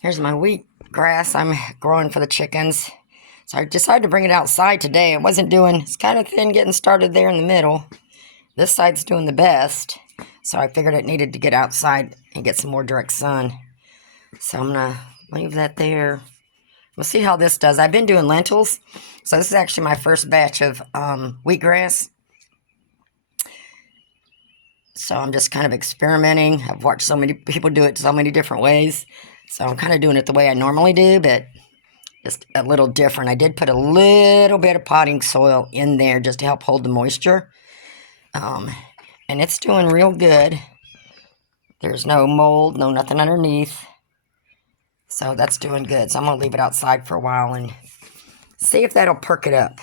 Here's my wheat grass I'm growing for the chickens. So I decided to bring it outside today. It's kind of thin getting started there in the middle. This side's doing the best. So I figured it needed to get outside and get some more direct sun. So I'm going to leave that there. We'll see how this does. I've been doing lentils. So this is actually my first batch of wheatgrass. So I'm just kind of experimenting. I've watched so many people do it so many different ways. So I'm kind of doing it the way I normally do, but just a little different. I did put a little bit of potting soil in there just to help hold the moisture. And it's doing real good. There's no mold, no nothing underneath. So that's doing good. So I'm going to leave it outside for a while and see if that'll perk it up.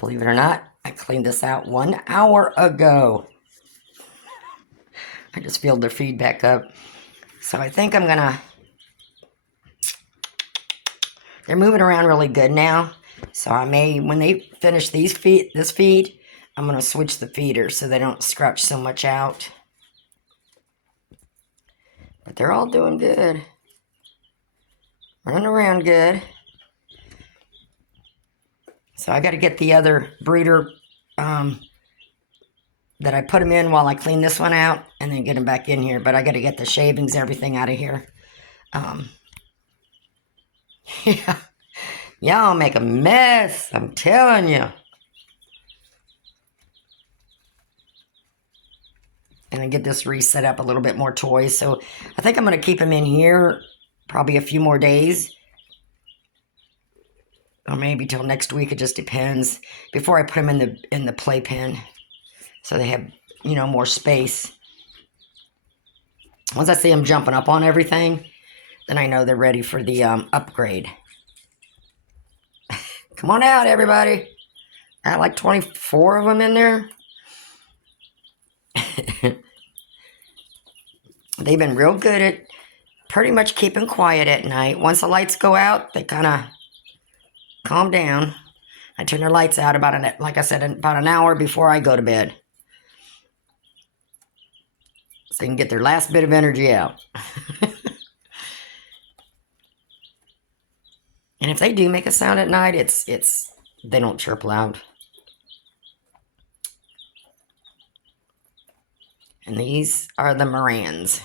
Believe it or not, I cleaned this out 1 hour ago. I just filled their feed back up. So I think I'm going to... They're moving around really good now. So I may, when they finish this feed, I'm going to switch the feeders so they don't scratch so much out. But they're all doing good. Running around good. So I got to get the other brooder that I put them in while I clean this one out and then get them back in here. But I got to get the shavings, everything out of here. Yeah. Y'all make a mess, I'm telling you. And then get this reset up a little bit more toys. So I think I'm going to keep them in here probably a few more days. Or maybe till next week, it just depends. Before I put them in the playpen. So they have, more space. Once I see them jumping up on everything, then I know they're ready for the upgrade. Come on out, everybody. I got like 24 of them in there. They've been real good at pretty much keeping quiet at night. Once the lights go out, they kind of calm down. I turn their lights out about an hour before I go to bed. So they can get their last bit of energy out. And if they do make a sound at night, they don't chirp loud. And these are the Morans.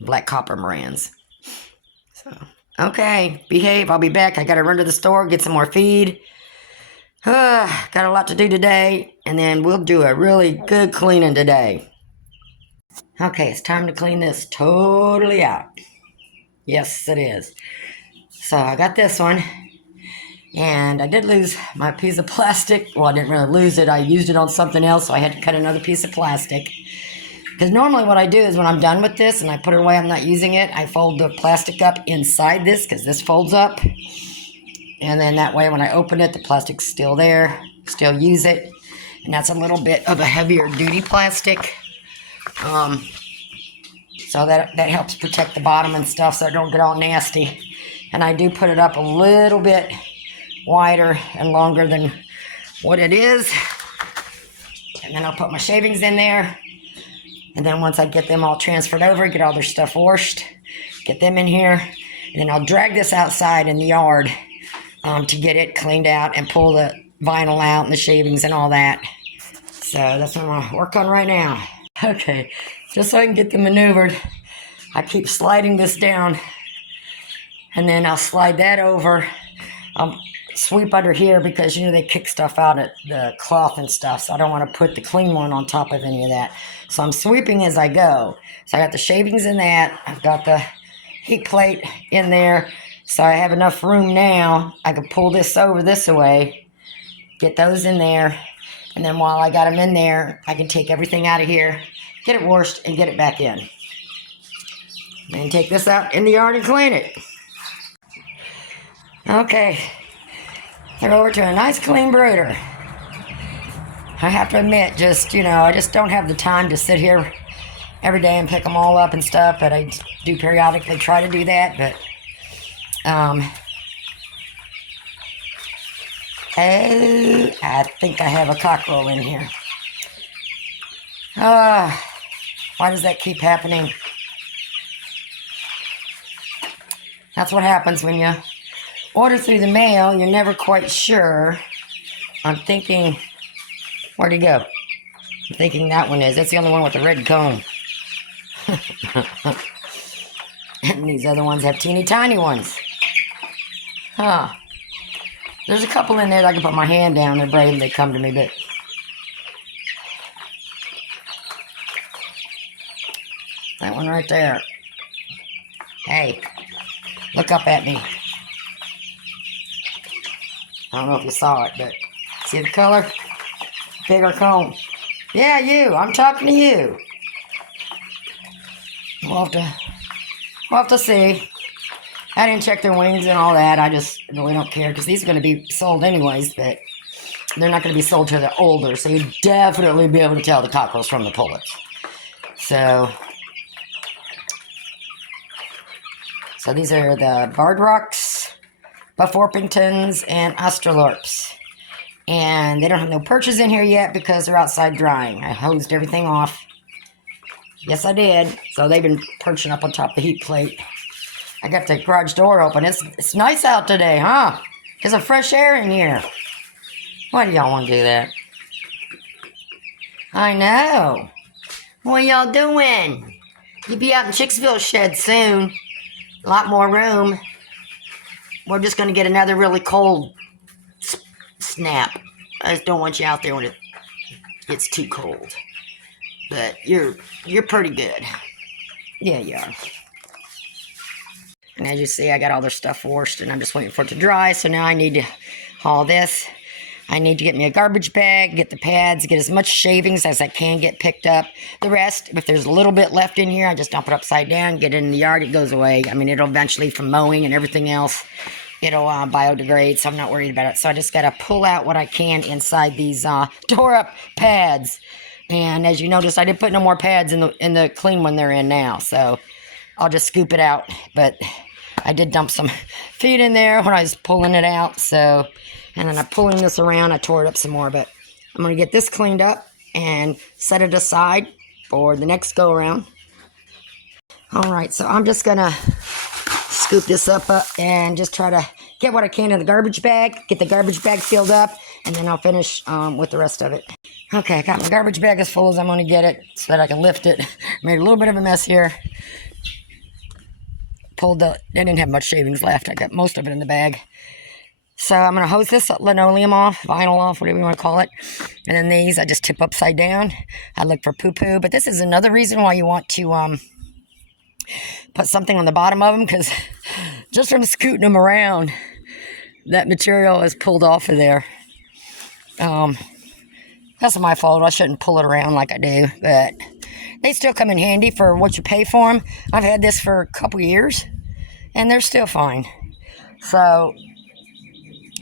Black copper Morans. So, okay, behave. I'll be back. I got to run to the store, get some more feed. Got a lot to do today. And then we'll do a really good cleaning today. Okay, it's time to clean this totally out. Yes, it is. So I got this one, and I did lose my piece of plastic. Well, I didn't really lose it. I used it on something else, so I had to cut another piece of plastic. Because normally what I do is when I'm done with this and I put it away, I'm not using it, I fold the plastic up inside this, because this folds up. And then that way when I open it, the plastic's still there, still use it. And that's a little bit of a heavier duty plastic. So that helps protect the bottom and stuff so it don't get all nasty. And I do put it up a little bit wider and longer than what it is. And then I'll put my shavings in there. And then once I get them all transferred over, get all their stuff washed, get them in here. And then I'll drag this outside in the yard to get it cleaned out and pull the vinyl out and the shavings and all that. So that's what I'm going to work on right now. Okay, just so I can get them maneuvered, I keep sliding this down. And then I'll slide that over. I'll sweep under here because, they kick stuff out at the cloth and stuff. So I don't want to put the clean one on top of any of that. So I'm sweeping as I go. So I got the shavings in that. I've got the heat plate in there. So I have enough room now. I can pull this over this way. Get those in there. And then while I got them in there, I can take everything out of here. Get it washed and get it back in. And take this out in the yard and clean it. Okay, head over to a nice clean brooder. I have to admit, I just don't have the time to sit here every day and pick them all up and stuff, but I do periodically try to do that, but, I think I have a cockerel in here. Why does that keep happening? That's what happens when you order through the mail. You're never quite sure. I'm thinking, where'd he go? I'm thinking that one is. That's the only one with the red comb. And these other ones have teeny tiny ones. Huh. There's a couple in there that I can put my hand down. They're brave. They come to me, but that one right there. Hey, look up at me. I don't know if you saw it, but see the color? Bigger comb. Yeah, you. I'm talking to you. We'll have to see. I didn't check their wings and all that. I just really don't care because these are going to be sold anyways, but they're not going to be sold till they're older. So you'd definitely be able to tell the cockerels from the pullets. So these are the barred rocks, buff Orpingtons, and Australorps. And they don't have no perches in here yet because they're outside drying. I hosed everything off. Yes, I did. So they've been perching up on top of the heat plate. I got the garage door open. It's nice out today, huh? There's some fresh air in here. Why do y'all want to do that? I know. What y'all doing? You'll be out in Chicksville shed soon. A lot more room. We're just going to get another really cold snap. I just don't want you out there when it gets too cold. But you're pretty good. Yeah, you are. And as you see, I got all their stuff washed, and I'm just waiting for it to dry. So now I need to haul this. I need to get me a garbage bag, get the pads, get as much shavings as I can get picked up. The rest, if there's a little bit left in here, I just dump it upside down, get it in the yard, it goes away. I mean, it'll eventually, from mowing and everything else, it'll biodegrade, so I'm not worried about it. So I just got to pull out what I can inside these tore-up pads. And as you notice, I didn't put no more pads in the clean one they're in now, so I'll just scoop it out. But I did dump some feed in there when I was pulling it out, so, and then I'm pulling this around. I tore it up some more, but I'm going to get this cleaned up and set it aside for the next go-around. All right, so I'm just going to scoop this up and just try to get what I can in the garbage bag, get the garbage bag filled up, and then I'll finish with the rest of it. Okay, I got my garbage bag as full as I'm going to get it so that I can lift it. Made a little bit of a mess here. They didn't have much shavings left. I got most of it in the bag. So I'm going to hose this linoleum off, vinyl off, whatever you want to call it. And then these I just tip upside down. I look for poo-poo. But this is another reason why you want to put something on the bottom of them, because just from scooting them around, that material is pulled off of there. That's my fault. I shouldn't pull it around like I do, but they still come in handy for what you pay for them. I've had this for a couple years, and they're still fine. So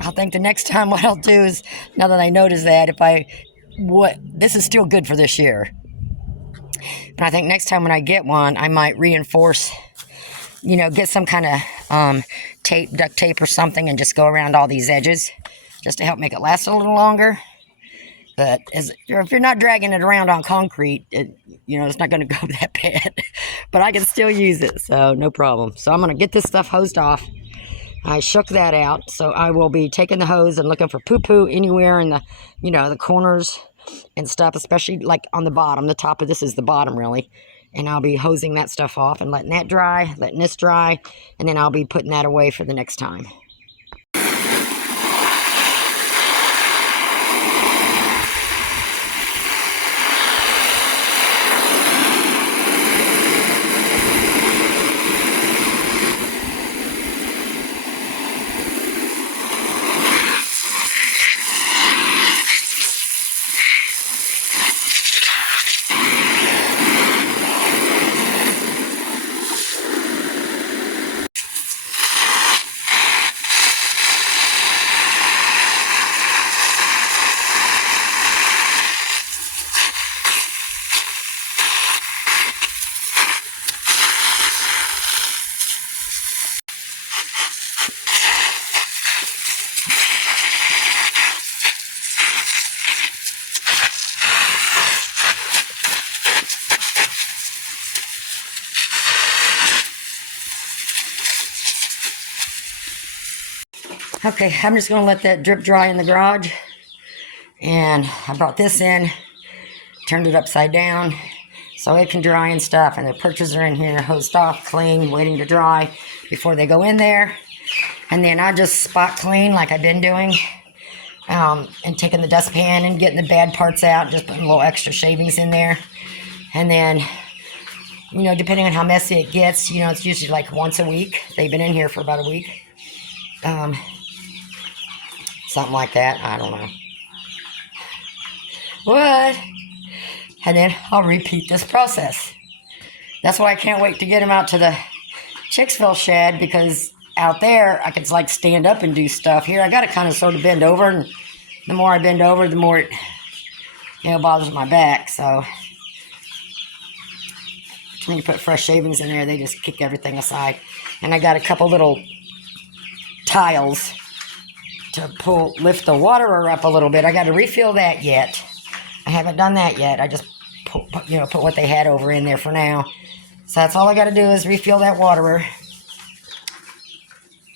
I think the next time what I'll do is, now that I notice that, this is still good for this year. But I think next time when I get one, I might reinforce, get some kind of tape, duct tape or something, and just go around all these edges just to help make it last a little longer. But if you're not dragging it around on concrete, it's not going to go that bad. But I can still use it, so no problem. So I'm going to get this stuff hosed off. I shook that out, so I will be taking the hose and looking for poo-poo anywhere in the, the corners and stuff, especially like on the bottom. The top of this is the bottom, really. And I'll be hosing that stuff off and letting that dry, letting this dry, and then I'll be putting that away for the next time. Okay, I'm just gonna let that drip dry in the garage. And I brought this in, turned it upside down so it can dry and stuff. And the perches are in here, hosed off, clean, waiting to dry before they go in there. And then I just spot clean like I've been doing. And taking the dustpan and getting the bad parts out, just putting a little extra shavings in there. And then, you know, depending on how messy it gets, you know, it's usually like once a week. They've been in here for about a week. Something like that. I don't know. What? And then I'll repeat this process. That's why I can't wait to get them out to the Chicksville shed, because out there I could like stand up and do stuff. Here I got to kind of sort of bend over, and the more I bend over, the more it, you know, bothers my back. So when you put fresh shavings in there, they just kick everything aside. And I got a couple little tiles to lift the waterer up a little bit. I got to refill that yet. I haven't done that yet. I just put what they had over in there for now. So that's all I got to do is refill that waterer.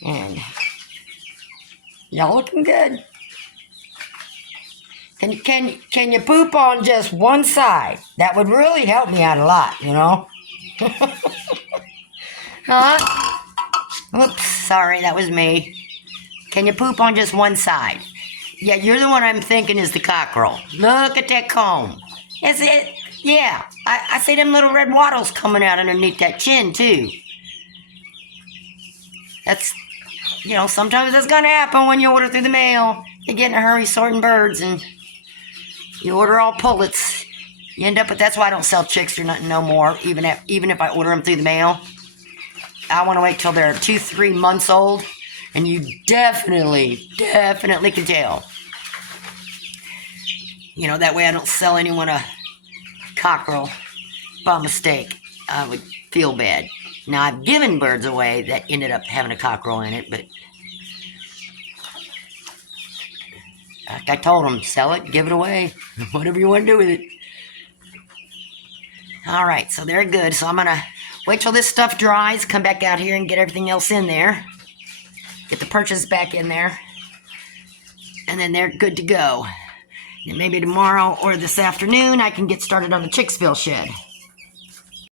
And y'all looking good. Can you poop on just one side? That would really help me out a lot, you know. Huh? Oops, sorry, that was me. Can you poop on just one side? Yeah, you're the one I'm thinking is the cockerel. Look at that comb. Is it? Yeah, I see them little red wattles coming out underneath that chin, too. That's, you know, sometimes that's going to happen when you order through the mail. You get in a hurry sorting birds and you order all pullets. You end up with, that's why I don't sell chicks or nothing no more, even if I order them through the mail. I want to wait till they're 2-3 months old, and you definitely can tell. You know, that way I don't sell anyone a cockerel by mistake. I would feel bad. Now, I've given birds away that ended up having a cockerel in it, but like I told them, sell it, give it away, whatever you want to do with it. All right, so they're good. So I'm going to wait till this stuff dries, come back out here and get everything else in there. Get the perches back in there. And then they're good to go. And maybe tomorrow or this afternoon I can get started on the Chicksville shed.